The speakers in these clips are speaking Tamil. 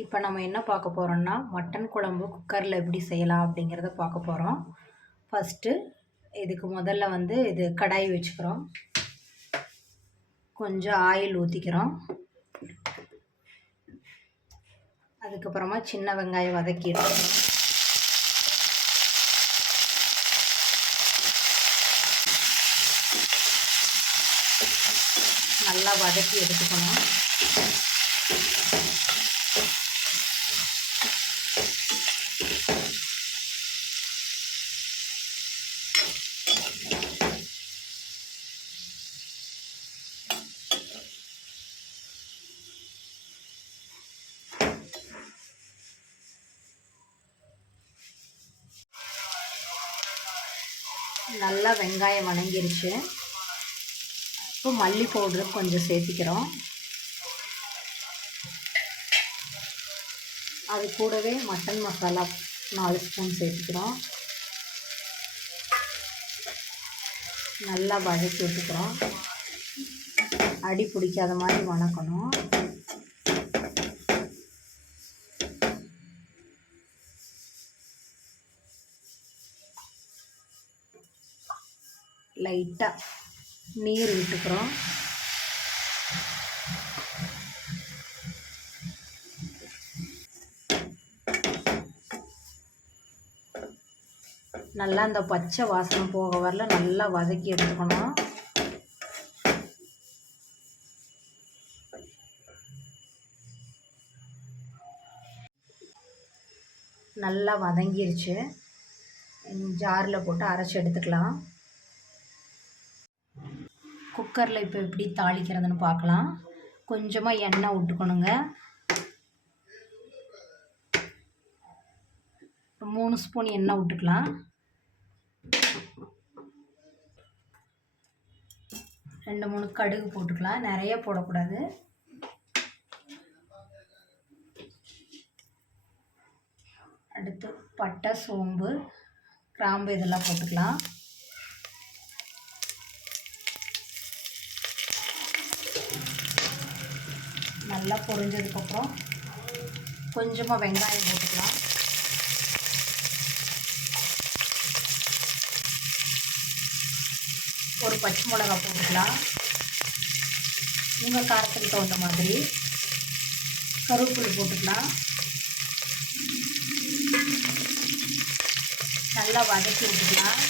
இப்போ நம்ம என்ன பார்க்க போகிறோம்னா மட்டன் குழம்பு குக்கரில் எப்படி செய்யலாம் அப்படிங்கிறத பார்க்க போகிறோம். ஃபஸ்ட்டு இதுக்கு முதல்ல இது கடாய் வச்சுக்கிறோம். கொஞ்சம் ஆயில் ஊற்றிக்கிறோம். அதுக்கப்புறமா சின்ன வெங்காயம் வதக்கி எடுத்துக்கிறோம். நல்லா வதக்கி எடுத்துக்கணும். நல்லா வெங்காயம் வணங்கிருச்சு. இப்போ மல்லி பவுட்ரு கொஞ்சம் சேர்த்திக்கிறோம். அது கூடவே மட்டன் மசாலா 4 ஸ்பூன் சேர்த்துக்கிறோம். நல்லா வதக்கி விட்டுக்கிறோம். அடி பிடிக்காத மாதிரி வணக்கணும். லைட்டாக நீர் விட்டுக்கிறோம். நல்லா அந்த பச்சை வாசனை போக வரல நல்லா வதக்கி எடுத்துக்கணும். நல்லா வதங்கிருச்சு. ஜாரில் போட்டு அரைச்சி எடுத்துக்கலாம். குக்கரில் இப்போ எப்படி தாளிக்கிறதுன்னு பார்க்கலாம். கொஞ்சமாக எண்ணெய் விட்டுக்கணுங்க. 3 ஸ்பூன் எண்ணெய் விட்டுக்கலாம். 2-3 கடுகு போட்டுக்கலாம். நிறைய போடக்கூடாது. அடுத்து பட்டை, சோம்பு, கிராம்பு இதெல்லாம் போட்டுக்கலாம். நல்லா பொரிஞ்சதுக்கப்புறம் கொஞ்சமாக வெங்காயம் போட்டுக்கலாம். ஒரு பச்சை மிளகா போட்டுக்கலாம். உங்கள் காரத்துக்கு தகுந்த மாதிரி. கருவேப்பிலை போட்டுக்கலாம். நல்லா வதக்கி விட்டுக்கலாம்.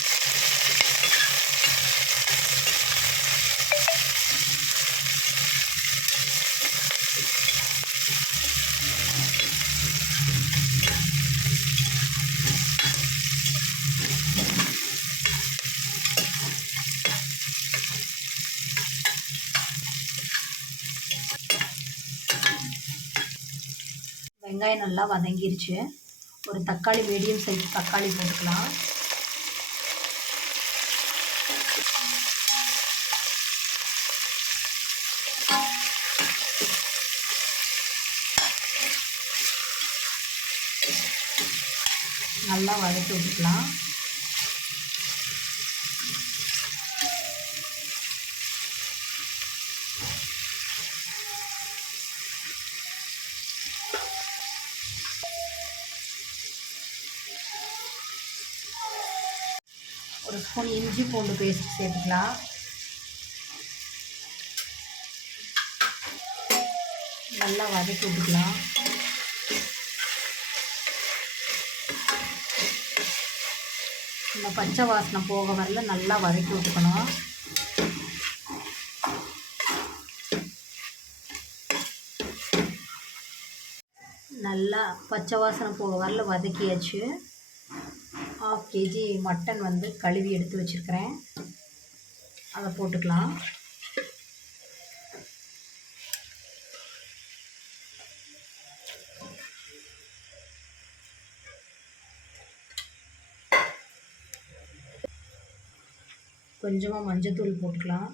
வெங்காயம் நல்லா வதங்கிருச்சு. ஒரு தக்காளி, மீடியம் சைஸ் தக்காளி போட்டுக்கலாம். நல்லா வதக்கி விட்டுக்கலாம். ஒரு ஸ்பூன் இஞ்சி பூண்டு பேஸ்ட் சேர்த்துக்கலாம். நல்லா வதக்கி விட்டுக்கலாம். இந்த பச்சை வாசனை போக வரல நல்லா வதக்கி விட்டுக்கணும். நல்லா பச்சை வாசனை போக வரல வதக்கியாச்சு. 1/2 kg மட்டன் கழுவி எடுத்து வச்சுருக்கிறேன். அதை போட்டுக்கலாம். கொஞ்சமாக மஞ்சத்தூள் போட்டுக்கலாம்.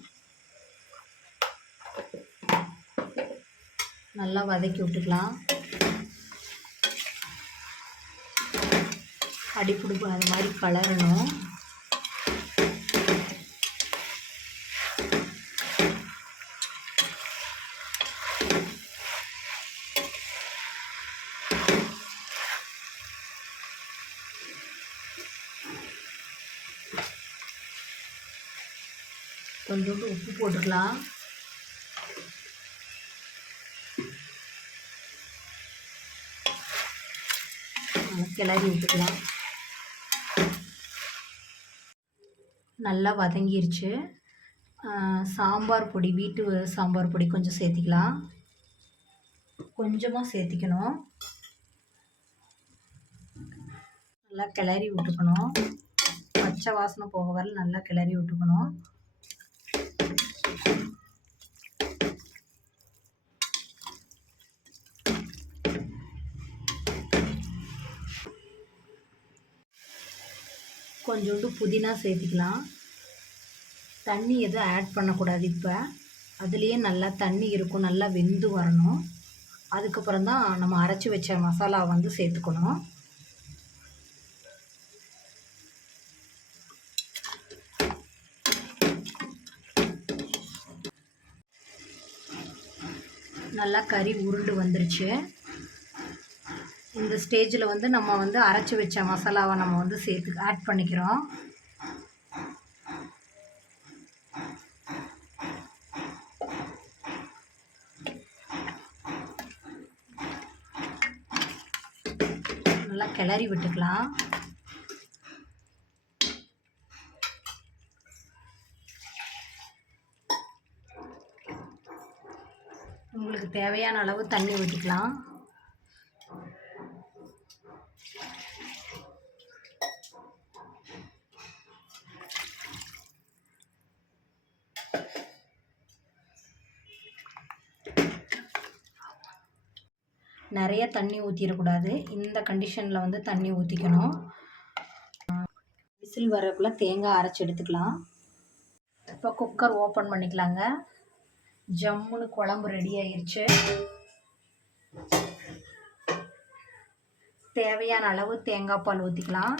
நல்லா வதக்கி விட்டுக்கலாம். அடிப்பிடிப்பு அது மாதிரி கலரணும். கொஞ்சோண்டு உப்பு போட்டுக்கலாம். கிளறி விட்டுக்கலாம். நல்லா வதங்கிருச்சு. சாம்பார் பொடி, வீட்டு சாம்பார் பொடி கொஞ்சம் சேர்த்திக்கலாம். கொஞ்சமாக சேர்த்திக்கணும். நல்லா கிளறி விட்டுக்கணும். பச்சை வாசனை போக வர நல்லா கிளறி விட்டுக்கணும். கொஞ்சோண்டு புதினா சேர்த்திக்கலாம். தண்ணி எதுவும் ஆட் பண்ணக்கூடாது. இப்போ அதுலேயே நல்லா தண்ணி இருக்கும், நல்லா வெந்து வரணும். அதுக்கப்புறம் தான் நம்ம அரைச்சி வச்ச மசாலா வந்து சேர்த்துக்கணும். நல்லா கறி உருண்டு வந்துருச்சு. இந்த ஸ்டேஜில் வந்து நம்ம வந்து அரைச்சி வச்ச மசாலாவை நம்ம வந்து ஆட் பண்ணிக்கிறோம். நல்லா கிளறி விட்டுக்கலாம். உங்களுக்கு தேவையான அளவு தண்ணி ஊற்றிக்கலாம். நிறைய தண்ணி ஊற்றிடக்கூடாது. இந்த கண்டிஷனில் வந்து தண்ணி ஊற்றிக்கணும். விசில் வரக்குள்ளே தேங்காய் அரைச்சி எடுத்துக்கலாம். இப்போ குக்கர் ஓப்பன் பண்ணிக்கலாங்க. ஜம்முன்னு குழம்பு ரெடி ஆயிடுச்சு. தேவையான அளவு தேங்காய் பால் ஊற்றிக்கலாம்.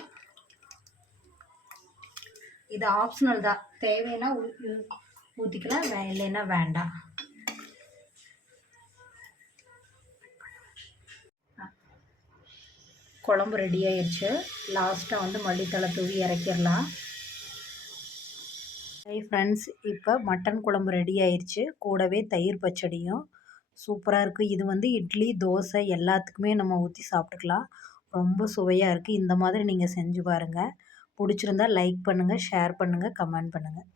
இது ஆப்ஷனல் தான். தேவைன்னா ஊற்றிக்கலாம், இல்லைன்னா வேண்டாம். குழம்பு ரெடி ஆயிடுச்சு. லாஸ்ட்டாக வந்து மல்லித்தழை தூவி இறக்கிடலாம். ஹை ஃப்ரெண்ட்ஸ், இப்போ மட்டன் குழம்பு ரெடி ஆயிடுச்சு. கூடவே தயிர் பச்சடியும் சூப்பராக இருக்குது. இது வந்து இட்லி, தோசை எல்லாத்துக்குமே நம்ம ஊற்றி சாப்பிட்டுக்கலாம். ரொம்ப சுவையாக இருக்குது. இந்த மாதிரி நீங்கள் செஞ்சு பாருங்கள். பிடிச்சிருந்தா லைக் பண்ணுங்கள், ஷேர் பண்ணுங்கள், கமெண்ட் பண்ணுங்கள்.